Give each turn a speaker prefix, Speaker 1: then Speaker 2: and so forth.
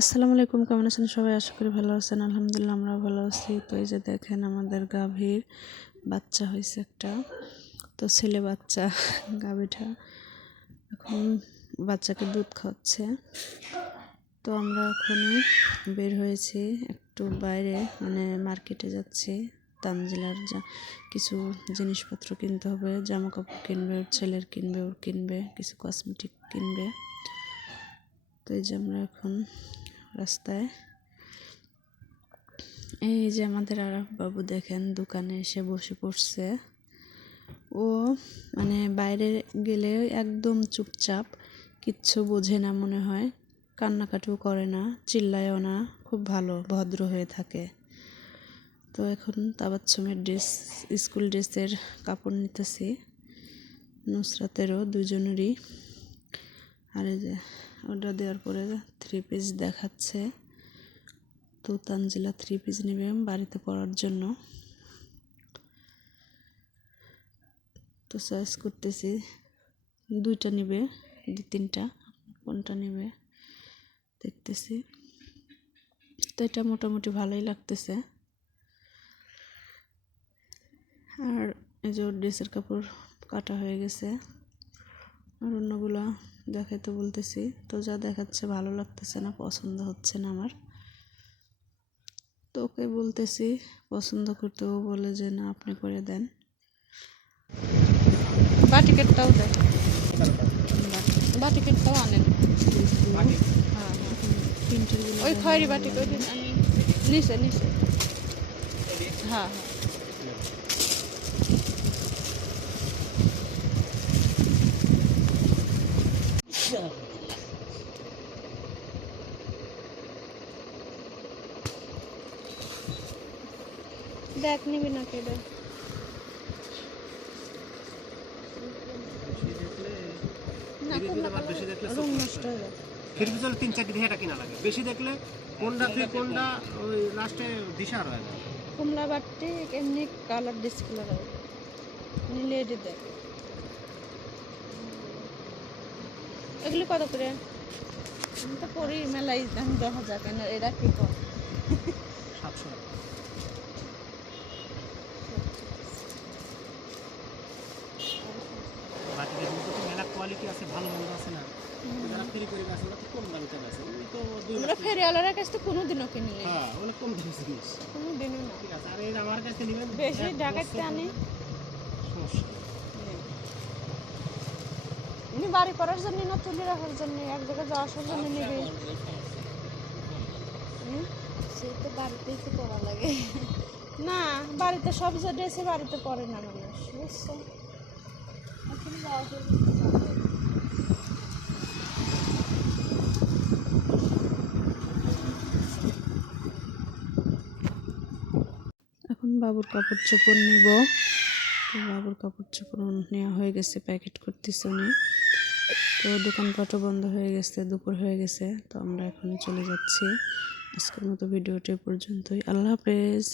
Speaker 1: আসসালামু আলাইকুম, কেমন আছেন সবাই? আশা করি ভালো আছেন। আলহামদুলিল্লাহ আমরা ভালো আছি। তো এই যে দেখেন আমাদের গাভীর বাচ্চা হয়েছে একটা। তো ছেলে বাচ্চা, গাভীটা। এখন বাচ্চাকে দুধ খাওয়াচ্ছে। তো আমরা এখনই বের হয়েছি একটু বাইরে মানে মার্কেটে যাচ্ছি। তানজিলার যা কিছু জিনিসপত্র কিনতে হবে জামা কাপড় কিনবে, ওর ছেলের কিনবে, ওর কিনবে, কিছু কসমেটিক কিনবে। তো এই যে আমরা এখন রাস্তায়। এই যে আমাদের আর বাবু দেখেন, দোকানে এসে বসে পড়ছে। ও মানে বাইরে গেলে একদম চুপচাপ, কিচ্ছু বোঝে না মনে হয়। কান্নাকাটিও করে না, চিল্লায়ও না, খুব ভালো, ভদ্র হয়ে থাকে। তো এখন তাবাচ্ছমের ড্রেস, স্কুল ড্রেসের কাপড় নিতেছি। নুসরাতেরও, দুজনেরই। আর এই যে ওটা দেওয়ার পরে থ্রি পিস দেখাচ্ছে। তো তানজিলা থ্রি পিস নেবে বাড়িতে পড়ার জন্য। তো চয়েস করতেছি। দুইটা নেবে দু তিনটা, কোনটা নেবে দেখতেছি। তো এটা মোটামুটি ভালোই লাগতেছে। আর এই যে ড্রেসের কাপড় কাটা হয়ে গেছে। আর অন্যগুলো দেখাইতে বলতেছি। তো যা দেখাচ্ছে ভালো লাগতেছে না পছন্দ হচ্ছে না আমার। তো ওকে বলতেছি পছন্দ করতে ও বলে যে না আপনি করে দেন। বাটিকেটটাও দেন। বাটিকেটটাও আনেন। হ্যাঁ ওই খয়েরি বাটিক ওই দিন আমি নিচে নিচে। হ্যাঁ হ্যাঁ। দেখ নিবি না কে দেখ না রুম নষ্ট হয়ে যাবে
Speaker 2: ফির পিছনে তিন চারটি দেখে এটা কিনা লাগে। বেশি দেখলে কোনটা ফির কোনটা ওই লাস্টে দিশার হয়ে। যায়
Speaker 1: কমলা বাটতে এমনি কালার ডিসকালার হবে নিলে এটি দেখ। এগুলি কত করে? আমি তো পরি মেলাই দেখা যাক কেন? এরা কি কর?
Speaker 2: সাতশো আছে আছে না। যারা ফ্রি করে গেছে ওরা তো কম দামিতে গেছে ওই তো
Speaker 1: আমরা ফেরিওয়ালার কাছ থেকে কোনোদিনও কিনি নাই।
Speaker 2: হ্যাঁ ওগুলো কম দামি জিনিস
Speaker 1: কোনোদিনও না।
Speaker 2: ঠিক আছে আর এই আমার কাছে নেবেন
Speaker 1: বেশি
Speaker 2: এক
Speaker 1: আনি
Speaker 2: সমস্যা।
Speaker 1: এমনি বাড়ি করার জন্য না তুলে রাখার জন্য এক জায়গায় যাওয়া আসার জন্য নেবে।
Speaker 3: সে তো বাড়িতেই তো করা লাগে।
Speaker 1: না বাড়িতে সব যে ড্রেসে বাড়িতে পরে না মানুষ বুঝছ
Speaker 3: এখন যাওয়া আসা
Speaker 1: এখন বাবুর কাপড় চোপড় নেব। তো বাবুর কাপড় চোপড় নেওয়া হয়ে গেছে, প্যাকেট করতেছে উনি। তো দোকানপাটও বন্ধ হয়ে গেছে, দুপুর হয়ে গেছে, তো আমরা এখন চলে যাচ্ছি। আজকের মতো ভিডিওটি পর্যন্তই। আল্লাহ হাফেজ।